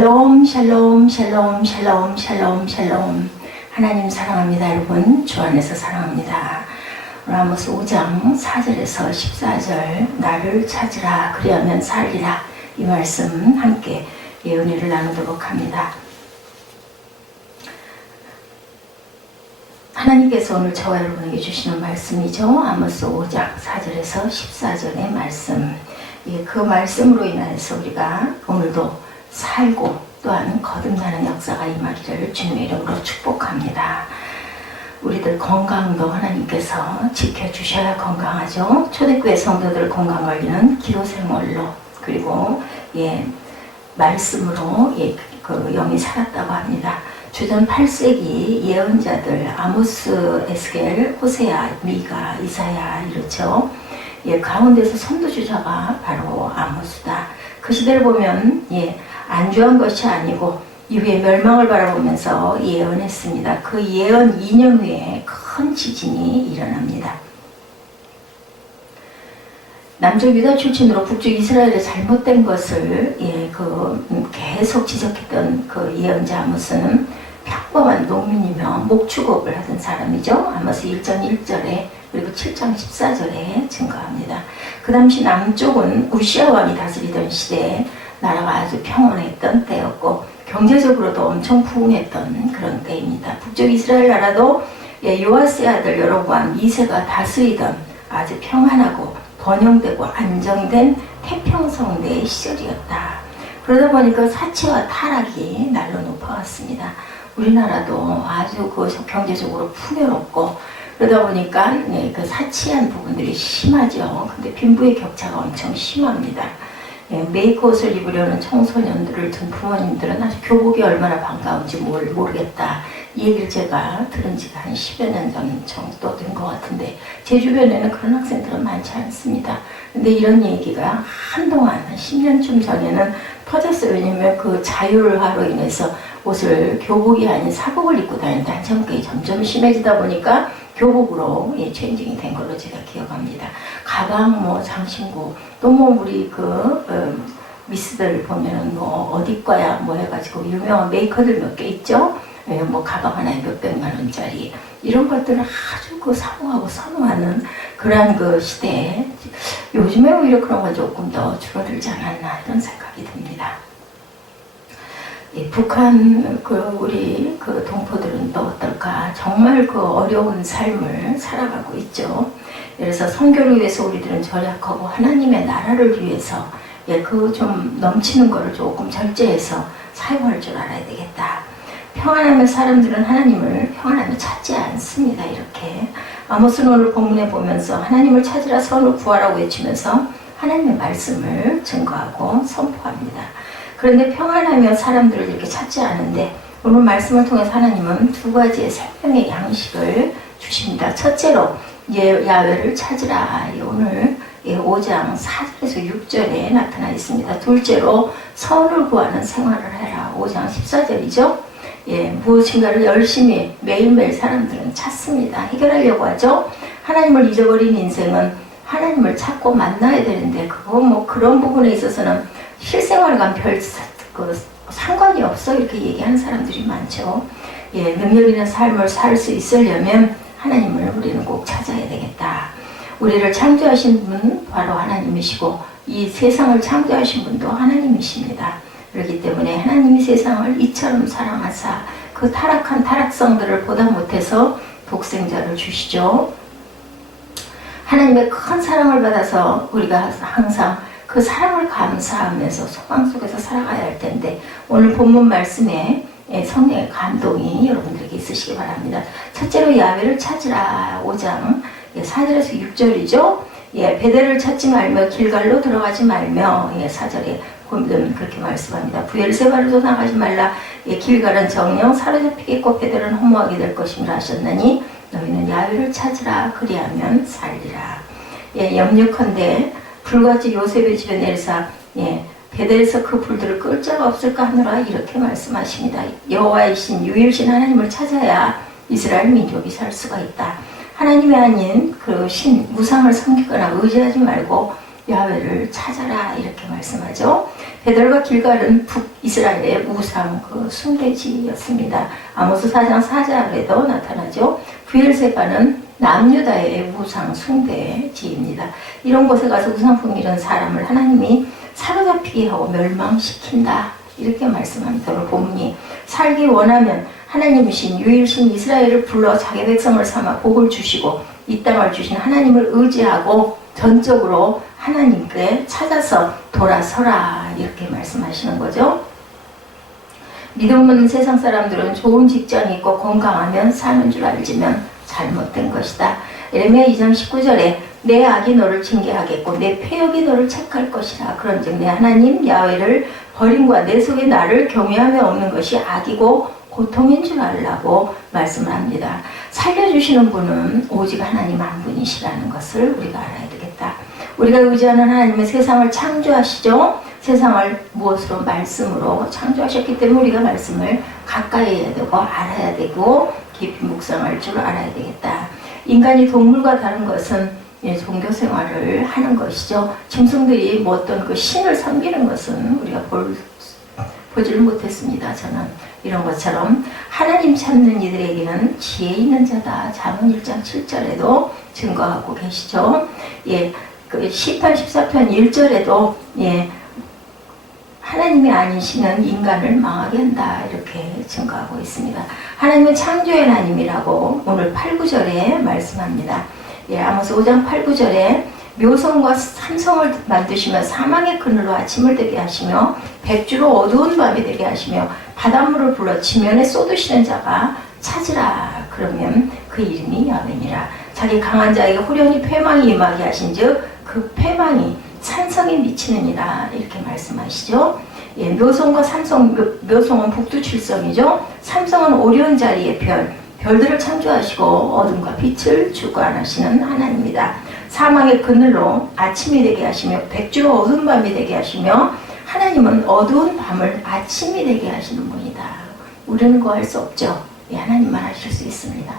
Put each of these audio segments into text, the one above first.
샬롬 샬롬 샬롬 샬롬 샬롬 샬롬. 하나님 사랑합니다 여러분. 주 안에서 사랑합니다. 라모스 5장 4절에서 14절 나를 찾으라 그리하면 살리라. 이 말씀 함께 예언회를 나누도록 합니다. 하나님께서 오늘 저와 여러분에게 주시는 말씀이죠. 아모스 5장 4절에서 14절의 말씀. 예, 그 말씀으로 인하여서 우리가 오늘도 살고 또한 거듭나는 역사가 임하기를 주님의 이름으로 축복합니다. 우리들 건강도 하나님께서 지켜주셔야 건강하죠. 초대교회 성도들 건강 관리는 기도 생활로 그리고 예 말씀으로 예, 그 영이 살았다고 합니다. 주전 8세기 예언자들 아모스, 에스겔, 호세아, 미가, 이사야 이렇죠. 예, 가운데서 선두주자가 바로 아모스다. 그 시대를 보면 예, 안주한 것이 아니고 이후에 멸망을 바라보면서 예언했습니다. 그 예언 2년 후에 큰 지진이 일어납니다. 남쪽 유다 출신으로 북쪽 이스라엘의 잘못된 것을 예, 그 음, 계속 지적했던 그 예언자 아모스는 평범한 농민이며 목축업을 하던 사람이죠. 아모스 1장 1절에 그리고 7장 14절에 증거합니다. 그 당시 남쪽은 우시아 왕이 다스리던 시대에 나라가 아주 평온했던 때였고 경제적으로도 엄청 부흥했던 그런 때입니다. 북쪽 이스라엘 나라도 예, 요아스의 아들 여로보암 2세가 다스리던 아주 평안하고 번영되고 안정된 태평성대의 시절이었다. 그러다 보니까 사치와 타락이 날로 높아왔습니다. 우리나라도 아주 그 경제적으로 풍요롭고 그러다 보니까 네, 그 사치한 부분들이 심하죠. 근데 빈부의 격차가 엄청 심합니다. 예, 메이크업을 입으려는 청소년들을 둔 부모님들은 아주 교복이 얼마나 반가운지 뭘 모르겠다. 이 얘기를 제가 들은 지가 한 10여 년 전 정도 된 것 같은데 제 주변에는 그런 학생들은 많지 않습니다. 근데 이런 얘기가 한동안 한 10년쯤 전에는 퍼졌어요. 왜냐면 그 자율화로 인해서 옷을 교복이 아닌 사복을 입고 다니는데 한참 그게 점점 심해지다 보니까 교복으로 예, 체인징이 된 걸로 제가 기억합니다. 가방, 뭐 장신구, 또 뭐 우리 그 어, 미스들 보면은 뭐 어디 과야 뭐 해가지고 유명한 메이커들 몇 개 있죠. 예, 뭐 가방 하나에 몇 백만 원짜리 이런 것들을 아주 그 사모하고 선호하는 그러한 그 시대에 요즘에 오히려 그런 건 조금 더 줄어들지 않았나 이런 생각이 듭니다. 예, 북한 그 우리 그 동포들은 또 어떨까 정말 그 어려운 삶을 살아가고 있죠. 그래서 선교를 위해서 우리들은 절약하고 하나님의 나라를 위해서 예, 그 좀 넘치는 거를 조금 절제해서 사용할 줄 알아야 되겠다. 평안하면 사람들은 하나님을 평안하면 찾지 않습니다. 이렇게 아모스는 오늘 본문에 보면서 하나님을 찾으라 선을 구하라고 외치면서 하나님의 말씀을 증거하고 선포합니다. 그런데 평안하며 사람들을 이렇게 찾지 않은데 오늘 말씀을 통해서 하나님은 두 가지의 생명의 양식을 주십니다. 첫째로 예, 야외를 찾으라. 예, 오늘 예, 5장 4절에서 6절에 나타나 있습니다. 둘째로 선을 구하는 생활을 해라. 5장 14절이죠. 예, 무엇인가를 열심히 매일매일 사람들은 찾습니다. 해결하려고 하죠. 하나님을 잊어버린 인생은 하나님을 찾고 만나야 되는데 그거 뭐 그런 부분에 있어서는 실생활과 별 그, 상관이 없어 이렇게 얘기하는 사람들이 많죠. 예, 능력 있는 삶을 살 수 있으려면 하나님을 우리는 꼭 찾아야 되겠다. 우리를 창조하신 분은 바로 하나님이시고 이 세상을 창조하신 분도 하나님이십니다. 그렇기 때문에 하나님이 세상을 이처럼 사랑하사 그 타락한 타락성들을 보다 못해서 독생자를 주시죠. 하나님의 큰 사랑을 받아서 우리가 항상 그 사랑을 감사하면서 소망 속에서 살아가야 할 텐데 오늘 본문 말씀에 예, 성령의 감동이 여러분들에게 있으시기 바랍니다. 첫째로 야외를 찾으라 5장 4절에서 예, 6절이죠. 예, 베델을 찾지 말며 길갈로 들어가지 말며 예, 4절에 보면 그렇게 말씀합니다. 부엘세바로도 나가지 말라. 예, 길갈은 정령 사로잡히겠고 베델은 허무하게 될 것임이라 하셨나니 너희는 야외를 찾으라 그리하면 살리라. 예, 염려컨대 불같이 요셉의 집에 내리사 예, 베델에서 그 불들을 끌 자가 없을까 하느라 이렇게 말씀하십니다. 여호와이신 유일신 하나님을 찾아야 이스라엘 민족이 살 수가 있다. 하나님이 아닌 그 신 무상을 섬기거나 의지하지 말고 야훼를 찾아라 이렇게 말씀하죠. 베델과 길갈은 북이스라엘의 우상 그 숭배지였습니다. 아모스 4장 4절에도 나타나죠. 부엘세바는 남유다의 우상 숭배지입니다. 이런 곳에 가서 우상 섬기는 사람을 하나님이 사로잡히게 하고 멸망시킨다. 이렇게 말씀합니다. 오늘 본문이 살기 원하면 하나님이신 유일신 이스라엘을 불러 자기 백성을 삼아 복을 주시고 이 땅을 주신 하나님을 의지하고 전적으로 하나님께 찾아서 돌아서라 이렇게 말씀하시는 거죠. 믿음 없는 세상 사람들은 좋은 직장이 있고 건강하면 사는 줄 알지만 잘못된 것이다. 에레미야 2장 19절에 내 악이 너를 징계하겠고 내 폐역이 너를 책할 것이라. 그런즉 내 하나님 야훼를 버림과 내 속에 나를 경외함에 없는 것이 악이고 고통인 줄 알라고 말씀을 합니다. 살려주시는 분은 오직 하나님 한 분이시라는 것을 우리가 알아야 되겠다. 우리가 의지하는 하나님은 세상을 창조하시죠. 세상을 무엇으로 말씀으로 창조하셨기 때문에 우리가 말씀을 가까이 해야 되고 알아야 되고 깊이 묵상할 줄 알아야 되겠다. 인간이 동물과 다른 것은 예, 종교 생활을 하는 것이죠. 짐승들이 뭐 어떤 그 신을 섬기는 것은 우리가 볼, 보지를 못했습니다. 저는 이런 것처럼 하나님 찾는 이들에게는 지혜 있는 자다. 잠언 1장 7절에도 증거하고 계시죠. 예, 그 18, 14편 1절에도 예, 하나님이 아니시는 인간을 망하게 한다 이렇게 증거하고 있습니다. 하나님은 창조의 하나님이라고 오늘 8, 9절에 말씀합니다. 예, 아모스 5장 8, 9절에 묘성과 삼성을 만드시며 사망의 그늘로 아침을 되게 하시며 백주로 어두운 밤이 되게 하시며 바닷물을 불러 지면에 쏟으시는 자가 찾으라 그러면 그 이름이 야훼니라 자기 강한 자에게 후련히 패망이 임하게 하신즉 그 패망이 산성에 미치느니라 이렇게 말씀하시죠. 예, 묘성과 삼성, 묘, 묘성은 북두칠성이죠. 삼성은 오리온 자리의 별, 별들을 창조하시고 어둠과 빛을 주관하시는 하나님입니다. 사망의 그늘로 아침이 되게 하시며 백주로 어두운 밤이 되게 하시며 하나님은 어두운 밤을 아침이 되게 하시는 분이다. 우리는 그거 할수 없죠. 예, 하나님만 하실 수 있습니다.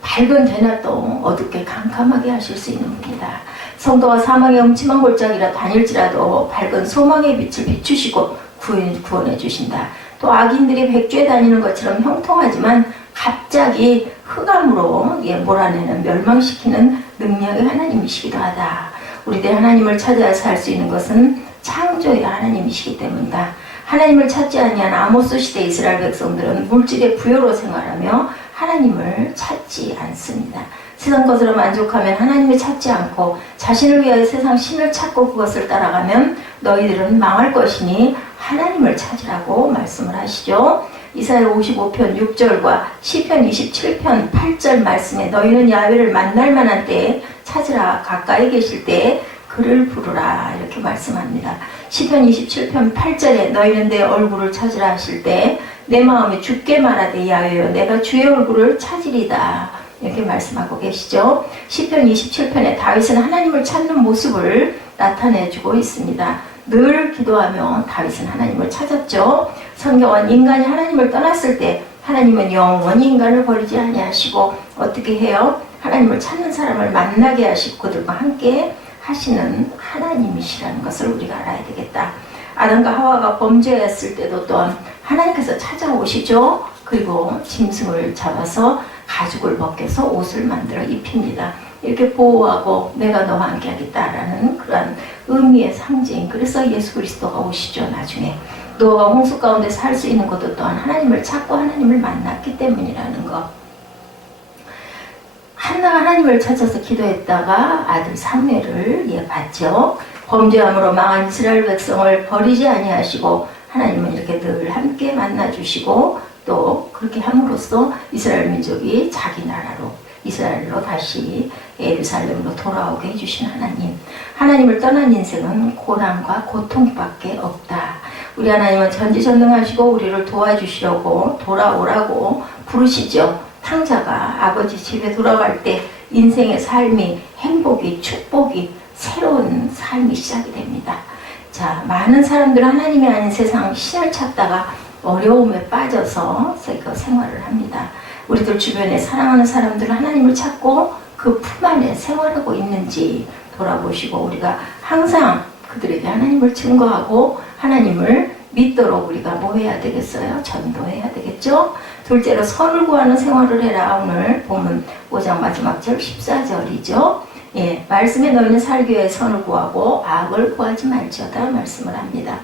밝은 대낮도 어둡게 캄캄하게 하실 수 있는 분이다. 성도가 사망의 음침한 골짜기라 다닐지라도 밝은 소망의 빛을 비추시고 구원, 구원해 주신다. 또 악인들이 백주에 다니는 것처럼 형통하지만 갑자기 흑암으로 예, 몰아내는 멸망시키는 능력의 하나님이시기도 하다. 우리들 하나님을 찾아야 살수 있는 것은 창조의 하나님이시기 때문이다. 하나님을 찾지 아니한 아모스 시대 이스라엘 백성들은 물질의 부여로 생활하며 하나님을 찾지 않습니다. 세상 것으로 만족하면 하나님을 찾지 않고 자신을 위하여 세상 신을 찾고 그것을 따라가면 너희들은 망할 것이니 하나님을 찾으라고 말씀을 하시죠. 이사야 55편 6절과 시편 27편 8절 말씀에 너희는 야훼를 만날 만한 때에 찾으라 가까이 계실 때에 그를 부르라 이렇게 말씀합니다. 시편 27편 8절에 너희는 내 얼굴을 찾으라 하실 때 내 마음이 죽게 말하되 야훼여 내가 주의 얼굴을 찾으리다 이렇게 말씀하고 계시죠. 시편 27편에 다윗은 하나님을 찾는 모습을 나타내주고 있습니다. 늘 기도하며 다윗은 하나님을 찾았죠. 성경은 인간이 하나님을 떠났을 때 하나님은 영원히 인간을 버리지 아니하시고 어떻게 해요? 하나님을 찾는 사람을 만나게 하시고 그들과 함께 하시는 하나님이시라는 것을 우리가 알아야 되겠다. 아담과 하와가 범죄했을 때도 또한 하나님께서 찾아오시죠. 그리고 짐승을 잡아서 가죽을 벗겨서 옷을 만들어 입힙니다. 이렇게 보호하고 내가 너와 함께 하겠다라는 그러한 의미의 상징. 그래서 예수 그리스도가 오시죠. 나중에. 노아가 홍수 가운데 살 수 있는 것도 또한 하나님을 찾고 하나님을 만났기 때문이라는 것. 한나가 하나님을 찾아서 기도했다가 아들 사무엘을 예 봤죠. 범죄함으로 망한 이스라엘 백성을 버리지 아니하시고 하나님은 이렇게 늘 함께 만나 주시고 또 그렇게 함으로써 이스라엘 민족이 자기 나라로 이스라엘로 다시 예루살렘으로 돌아오게 해주신 하나님. 하나님을 떠난 인생은 고난과 고통밖에 없다. 우리 하나님은 전지전능하시고 우리를 도와주시려고 돌아오라고 부르시죠. 탕자가 아버지 집에 돌아갈 때 인생의 삶이 행복이 축복이 새로운 삶이 시작이 됩니다. 자, 많은 사람들은 하나님이 아닌 세상 신을 찾다가 어려움에 빠져서 그 생활을 합니다. 우리들 주변에 사랑하는 사람들은 하나님을 찾고 그 품 안에 생활하고 있는지 돌아보시고 우리가 항상 그들에게 하나님을 증거하고 하나님을 믿도록 우리가 뭐 해야 되겠어요? 전도해야 되겠죠? 둘째로 선을 구하는 생활을 해라. 오늘 본문 5장 마지막 절 14절이죠. 예, 말씀에 너희는 살기 위해 선을 구하고 악을 구하지 말지어다 말씀을 합니다.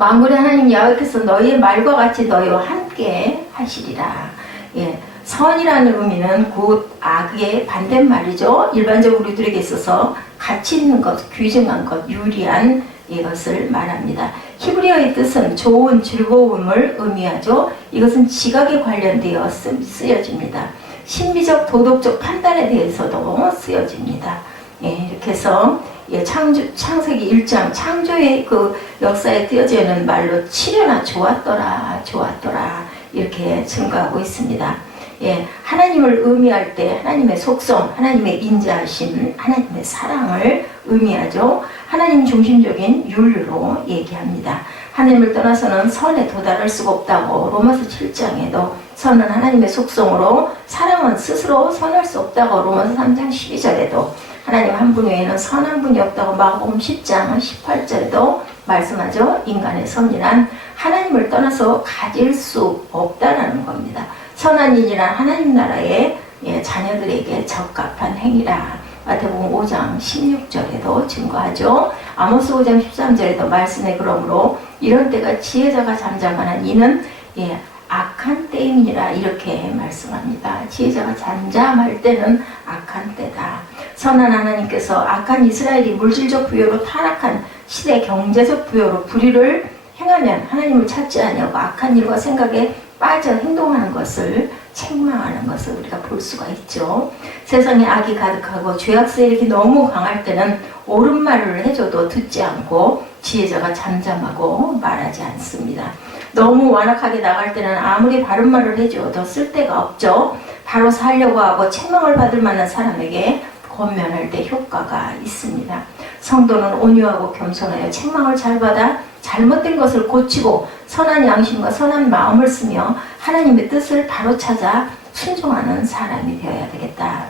만군의 하나님 야훼께서 너희의 말과 같이 너희와 함께 하시리라. 예, 선이라는 의미는 곧 악의 반대말이죠. 일반적으로 우리들에게 있어서 가치 있는 것, 귀중한 것, 유리한 이것을 말합니다. 히브리어의 뜻은 좋은 즐거움을 의미하죠. 이것은 지각에 관련되어 쓰- 쓰여집니다. 신비적 도덕적 판단에 대해서도 쓰여집니다. 예, 이렇게 해서 예, 창조, 창세기 1장 창조의 그 역사에 띄어져 있는 말로 치려나 좋았더라 좋았더라 이렇게 증거하고 있습니다. 예, 하나님을 의미할 때 하나님의 속성, 하나님의 인자하심, 하나님의 사랑을 의미하죠. 하나님 중심적인 윤리로 얘기합니다. 하나님을 떠나서는 선에 도달할 수가 없다고 로마서 7장에도 선은 하나님의 속성으로 사랑은 스스로 선할 수 없다고 로마서 3장 12절에도 하나님 한 분 외에는 선한 분이 없다고 마가복음 10장 18절에도 말씀하죠. 인간의 선이란 하나님을 떠나서 가질 수 없다라는 겁니다. 선한 일이란 하나님 나라의 예, 자녀들에게 적합한 행위라. 마태복음 5장 16절에도 증거하죠. 아모스 5장 13절에도 말씀에 그러므로 이런 때가 지혜자가 잠잠하는 이는 예, 악한 때임이니라 이렇게 말씀합니다. 지혜자가 잠잠할 때는 악한 때다. 선한 하나님께서 악한 이스라엘이 물질적 부여로 타락한 시대 경제적 부여로 불의를 행하면 하나님을 찾지 아니하고 악한 일과 생각에 빠져 행동하는 것을 책망하는 것을 우리가 볼 수가 있죠. 세상에 악이 가득하고 죄악 세력이 너무 강할 때는 옳은 말을 해줘도 듣지 않고 지혜자가 잠잠하고 말하지 않습니다. 너무 완악하게 나갈 때는 아무리 바른 말을 해줘도 쓸데가 없죠. 바로 살려고 하고 책망을 받을 만한 사람에게 권면할 때 효과가 있습니다. 성도는 온유하고 겸손하여 책망을 잘 받아 잘못된 것을 고치고 선한 양심과 선한 마음을 쓰며 하나님의 뜻을 바로 찾아 순종하는 사람이 되어야 되겠다.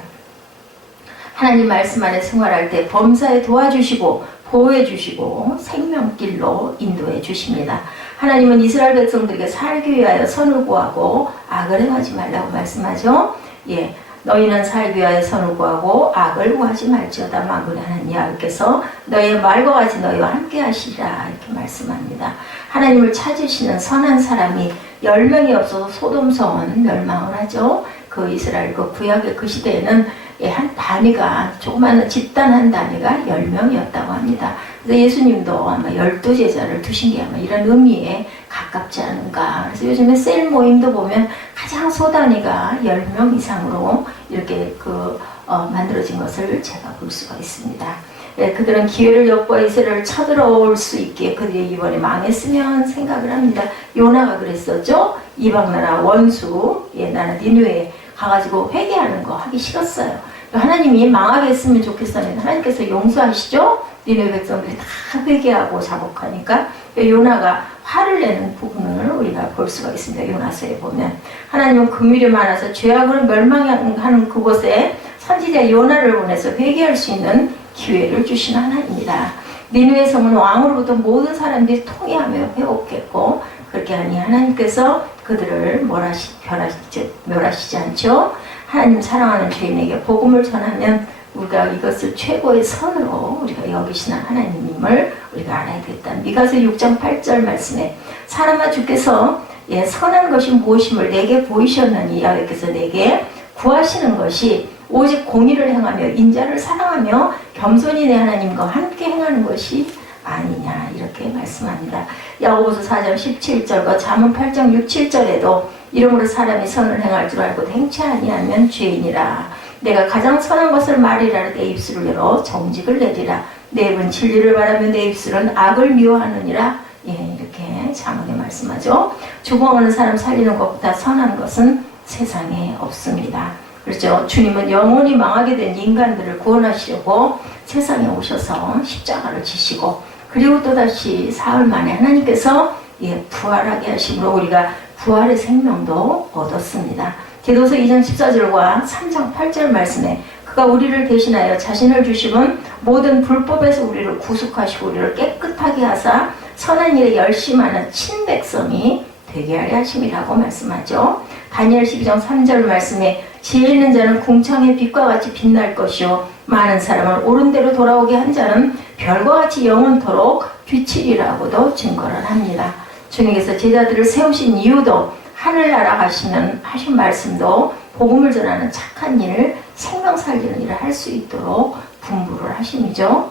하나님 말씀 안에 생활할 때 범사에 도와주시고 보호해 주시고 생명길로 인도해 주십니다. 하나님은 이스라엘 백성들에게 살기 위하여 선을 구하고 악을 행하지 말라고 말씀하죠. 예. 너희는 살기 위하여 선을 구하고 악을 구하지 말지어다 하나님 야훼께서 너희의 말과 같이 너희와 함께 하시리라 이렇게 말씀합니다. 하나님을 찾으시는 선한 사람이 열 명이 없어서 소돔성은 멸망을 하죠. 그 이스라엘 그 구약의 그 시대에는 예, 한 단위가 조그마한 집단 한 단위가 열 명이었다고 합니다. 그래서 예수님도 아마 열두 제자를 두신 게 아마 이런 의미에 가깝지 않은가. 그래서 요즘에 셀 모임도 보면 가장 소단위가 열명 이상으로 이렇게 그 어, 만들어진 것을 제가 볼 수가 있습니다. 예, 그들은 기회를 엿보아 이스라엘을 쳐들어올 수 있게 그들이 이번에 망했으면 생각을 합니다. 요나가 그랬었죠. 이방 나라 원수 예, 나라 니누에 가가지고 회개하는 거 하기 싫었어요. 하나님이 망하게 했으면 좋겠었는데 하나님께서 용서하시죠. 니네 백성들이 다 회개하고 자복하니까 요나가 화를 내는 부분을 우리가 볼 수가 있습니다. 요나서에 보면 하나님은 긍휼이 많아서 죄악으로 멸망하는 그곳에 선지자 요나를 보내서 회개할 수 있는 기회를 주신 하나님이다. 니누의 성은 왕으로부터 모든 사람들이 통해하며 회복했고 그렇게 하니 하나님께서 그들을 멸하시, 멸하시지, 멸하시지 않죠. 하나님 사랑하는 죄인에게 복음을 전하면 우리가 이것을 최고의 선으로 우리가 여기시는 하나님임을 우리가 알아야 겠다. 미가서 6장 8절 말씀에 사람아 주께서 예, 선한 것이 무엇임을 내게 보이셨느니 야훼께서 내게 구하시는 것이 오직 공의를 행하며 인자를 사랑하며 겸손히 내 하나님과 함께 행하는 것이 아니냐 이렇게 말씀합니다. 야고보서 4장 17절과 잠언 8장 6, 7절에도 이러므로 사람이 선을 행할 줄 알고 행치 아니하면 죄인이라 내가 가장 선한 것을 말이라 내 입술을 열어 정직을 내리라 내 입은 진리를 바라며 내 입술은 악을 미워하느니라 예 이렇게 잠언에 말씀하죠. 죽어가는 사람 살리는 것보다 선한 것은 세상에 없습니다. 그렇죠. 주님은 영원히 망하게 된 인간들을 구원하시려고 세상에 오셔서 십자가를 지시고 그리고 또다시 사흘 만에 하나님께서 예, 부활하게 하심으로 우리가 부활의 생명도 얻었습니다. 디도서 2장 14절과 3장 8절 말씀에 그가 우리를 대신하여 자신을 주심은 모든 불법에서 우리를 구속하시고 우리를 깨끗하게 하사 선한 일에 열심하는 친백성이 되게 하려 하심이라고 말씀하죠. 다니엘 12장 3절 말씀에 지혜 있는 자는 궁창의 빛과 같이 빛날 것이요 많은 사람을 옳은 대로 돌아오게 한 자는 별과 같이 영원토록 비치리라고도 증거를 합니다. 주님께서 제자들을 세우신 이유도 하늘나라 가시는 하신 말씀도 복음을 전하는 착한 일, 생명 살리는 일을 할 수 있도록 분부를 하심이죠.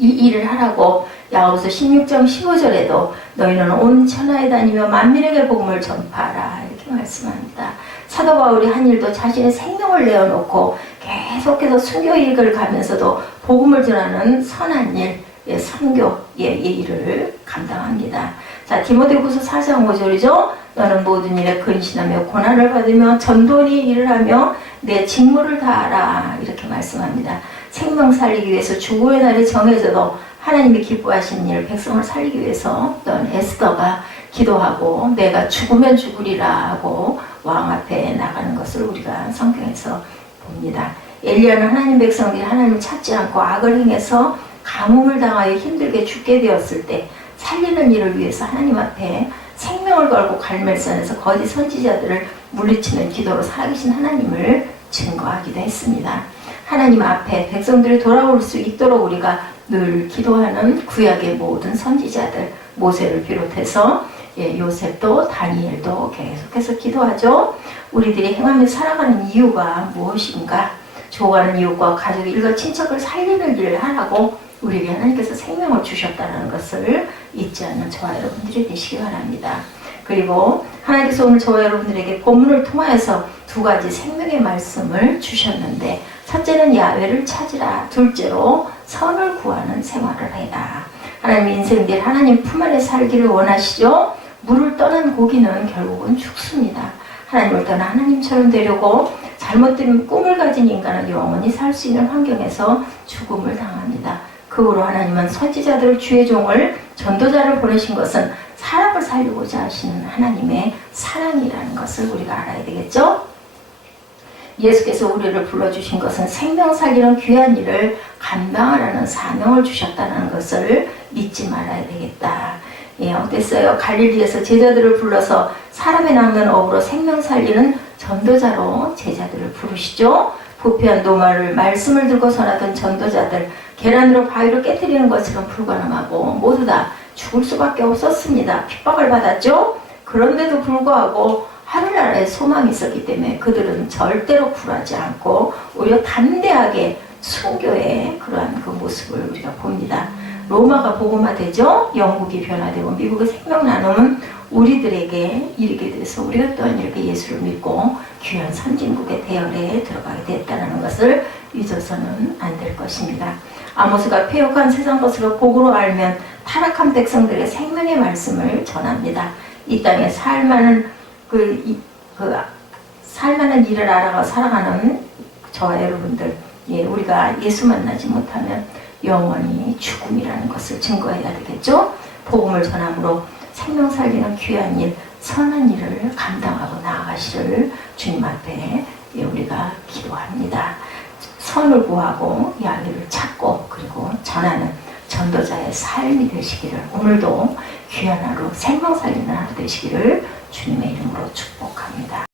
이 일을 하라고 야고보서 16장 15절에도 너희는 온 천하에 다니며 만민에게 복음을 전파하라 이렇게 말씀합니다. 사도 바울이 한 일도 자신의 생명을 내어놓고 계속해서 순교 일을 가면서도 복음을 전하는 선한 일, 예, 선교의 일을 감당합니다. 자, 디모데후서 4장 5절이죠. 너는 모든 일에 근신하며 고난을 받으며 전도리 일을 하며 내 직무를 다하라 이렇게 말씀합니다. 생명 살리기 위해서 죽음의 날이 정해져도 하나님이 기뻐하신 일, 백성을 살리기 위해서 어떤 에스더가 기도하고 내가 죽으면 죽으리라 하고 왕 앞에 나가는 것을 우리가 성경에서 봅니다. 엘리야는 하나님 백성들이 하나님을 찾지 않고 악을 행해서 가뭄을 당하여 힘들게 죽게 되었을 때 살리는 일을 위해서 하나님 앞에 생명을 걸고 갈멜산에서 거짓 선지자들을 물리치는 기도로 살아계신 하나님을 증거하기도 했습니다. 하나님 앞에 백성들이 돌아올 수 있도록 우리가 늘 기도하는 구약의 모든 선지자들 모세를 비롯해서 예, 요셉도 다니엘도 계속해서 기도하죠. 우리들이 행하며 살아가는 이유가 무엇인가? 좋아하는 이웃과 가족, 일가 친척을 살리는 일을 하라고 우리에게 하나님께서 생명을 주셨다는 것을 잊지 않는 저와 여러분들이 되시기 바랍니다. 그리고 하나님께서 오늘 저와 여러분들에게 본문을 통하여서 두 가지 생명의 말씀을 주셨는데 첫째는 야외를 찾으라 둘째로 선을 구하는 생활을 해라 하나님 인생들 하나님 품 안에 살기를 원하시죠? 물을 떠난 고기는 결국은 죽습니다. 하나님을 떠나 하나님처럼 되려고 잘못된 꿈을 가진 인간은 영원히 살 수 있는 환경에서 죽음을 당합니다 그 후로 하나님은 선지자들 주의 종을 전도자를 보내신 것은 사람을 살리고자 하시는 하나님의 사랑이라는 것을 우리가 알아야 되겠죠? 예수께서 우리를 불러주신 것은 생명 살리는 귀한 일을 감당하라는 사명을 주셨다는 것을 잊지 말아야 되겠다. 예, 어땠어요? 갈릴리에서 제자들을 불러서 사람의 낚는 업으로 생명 살리는 전도자로 제자들을 부르시죠. 부패한 노마를 말씀을 들고 선하던 전도자들 계란으로 바위를 깨뜨리는 것처럼 불가능하고 모두 다 죽을 수밖에 없었습니다. 핍박을 받았죠. 그런데도 불구하고 하늘나라에 소망이 있었기 때문에 그들은 절대로 굴하지 않고 오히려 담대하게 순교의 그러한 그 모습을 우리가 봅니다. 로마가 복음화되죠. 영국이 변화되고 미국의 생명 나눔은 우리들에게 이르게 돼서 우리가 또한 이렇게 예수를 믿고 귀한 선진국의 대열에 들어가게 됐다는 것을 잊어서는 안 될 것입니다. 아모스가 폐역한 세상 것으로 복으로 알면 타락한 백성들의 생명의 말씀을 전합니다. 이 땅에 살만한 그, 이, 그 살만한 일을 알아가 살아가는 저와 여러분들, 예, 우리가 예수 만나지 못하면 영원히 죽음이라는 것을 증거해야 되겠죠? 복음을 전함으로 생명 살리는 귀한 일, 선한 일을 감당하고 나아가시를 주님 앞에 예, 우리가 기도합니다. 선을 구하고 야외를 찾고 그리고 전하는 전도자의 삶이 되시기를 오늘도 귀한 하루 생명 살리는 하루 되시기를 주님의 이름으로 축복합니다.